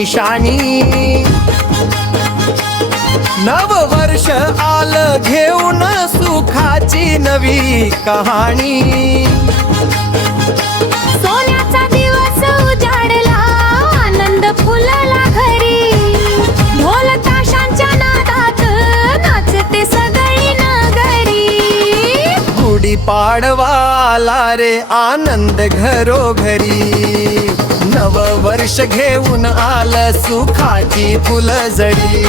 निशाणी. नव वर्ष आलं घेऊन सुखाची नवी कहाणी. सोन्याचा दिवस उजाडला, आनंद फुलला घरी. ढोल ताशांच्या नादात नाचते सगळी नगरी. गुढी पाडवाला रे आनंद घरोघरी. नव वर्ष घेऊन आलं सुखाची फुलझडी.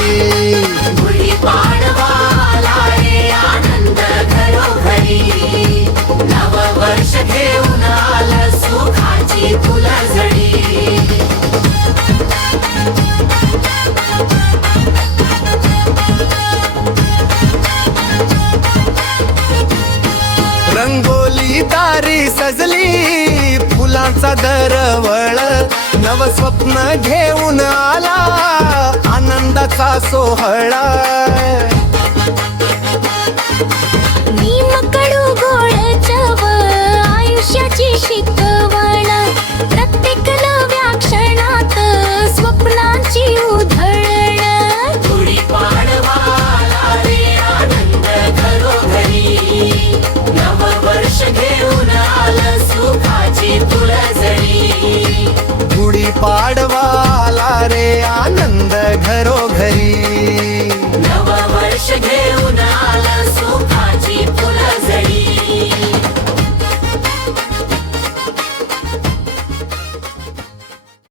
गुढी पाडवाला रे आनंद घरोघरी. नव वर्ष घेऊन आलं सुखाची फुलझडी. रंगोली दारी सजली, फुलांचा दरवळ. नव स्वप्न घेऊन आला, आनंदाचा सोहळा. नीम कडू गोड चव, आयुष्याची शिकवण. प्रत्येक नव्या क्षणात स्वप्नांची उधळण. गुढी पाडवाला रे आनंद घरोघरी. नव वर्ष घेऊन आलं सुखाची फुलझडी. गुढी पाडवाला रे आनंद